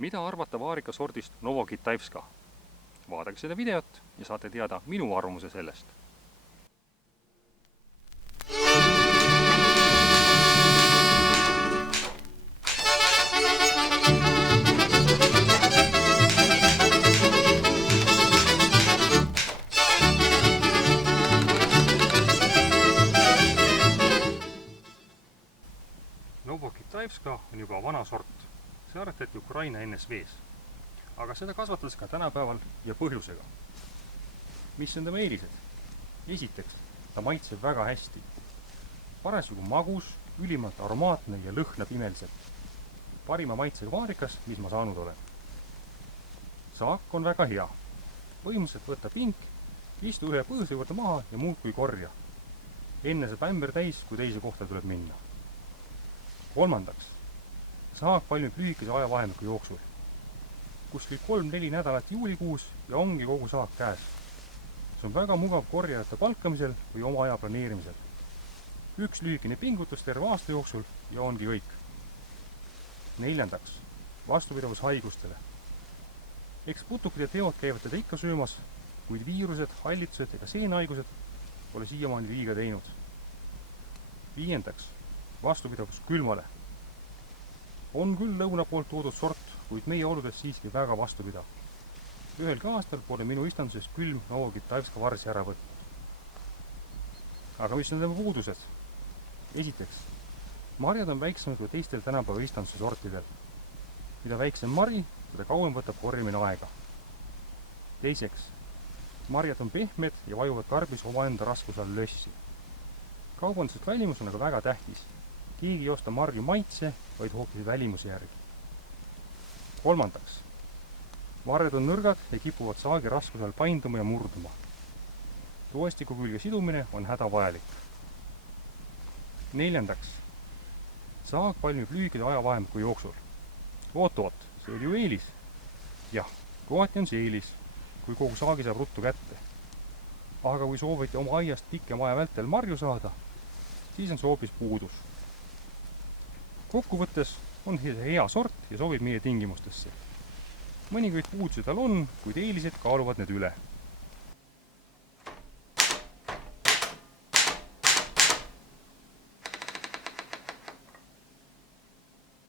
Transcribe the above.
Mida arvata vaarika sordist Novokitaivska? Vaadake seda videot ja saate teada minu arvamuse sellest. Novokitaivska on juba vana sort. See aretati Ukraina NSV-s. Aga seda kasvatatakse ka tänapäeval ja põhjusega. Mis on tema eelised? Esiteks, ta maitseb väga hästi. Parasjagu magus, ülimalt aromaatne ja lõhnab imeliselt. Parima maitsega vaarikas, mis ma saanud olen. Saak on väga hea. Põhimõtteliselt võtta pink, istu ühe põõsa juurde maha ja muud kui korja. Enne saab ämber täis, kui teise kohta tuleb minna. Kolmandaks, saak valmib lühikese ajavahemiku jooksul. Kuskil 3-4 nädalat juulikuus ja ongi kogu saak käes. See on väga mugav korjajate palkamisel või oma aja planeerimisel. Üks lühikene pingutus terve aasta jooksul ja ongi kõik. Neljandaks, vastupidavus haigustele. Eks putukid ja teod käivad teda ikka söömas, kuid viirused, hallitused ega seenhaigused pole siiamaani liiga teinud. Viiendaks, vastupidavus külmale. On küll lõuna poolt toodud sort, kuid meie oludes siiski väga vastupidav. Ühelgi aastal pole minu istanduses külm Novokitaivska varsi ära võtnud. Aga mis on tema puudused? Esiteks, marjad on väiksemad kui teistel tänapäeva istanduse sortidel. Mida väiksem mari, mida kauem võtab korjamine aega. Teiseks, marjad on pehmed ja vajuvad karbis omaenda raskuse all lössi. Kaubanduslik välimus on aga väga tähtis. Keegi ei osta marju maitse, vaid hoopis välimuse järgi. Kolmandaks, marjad on nõrgad ja kipuvad saagi raskuse all painduma ja murduma. Toestiku külge sidumine on hädavajalik. Neljandaks, saag valmib lühikese ajavahemiku jooksul. Oot, see oli ju eelis. Jah, kohati on see eelis, kui kogu saagi saab ruttu kätte. Aga kui soovite oma aiast pikema aja vältel marju saada, siis on see hoopis puudus. Kokkuvõttes on hea sort ja sobib meie tingimustesse. Mõningaid puudusi tal on, kuid eelised kaaluvad need üle.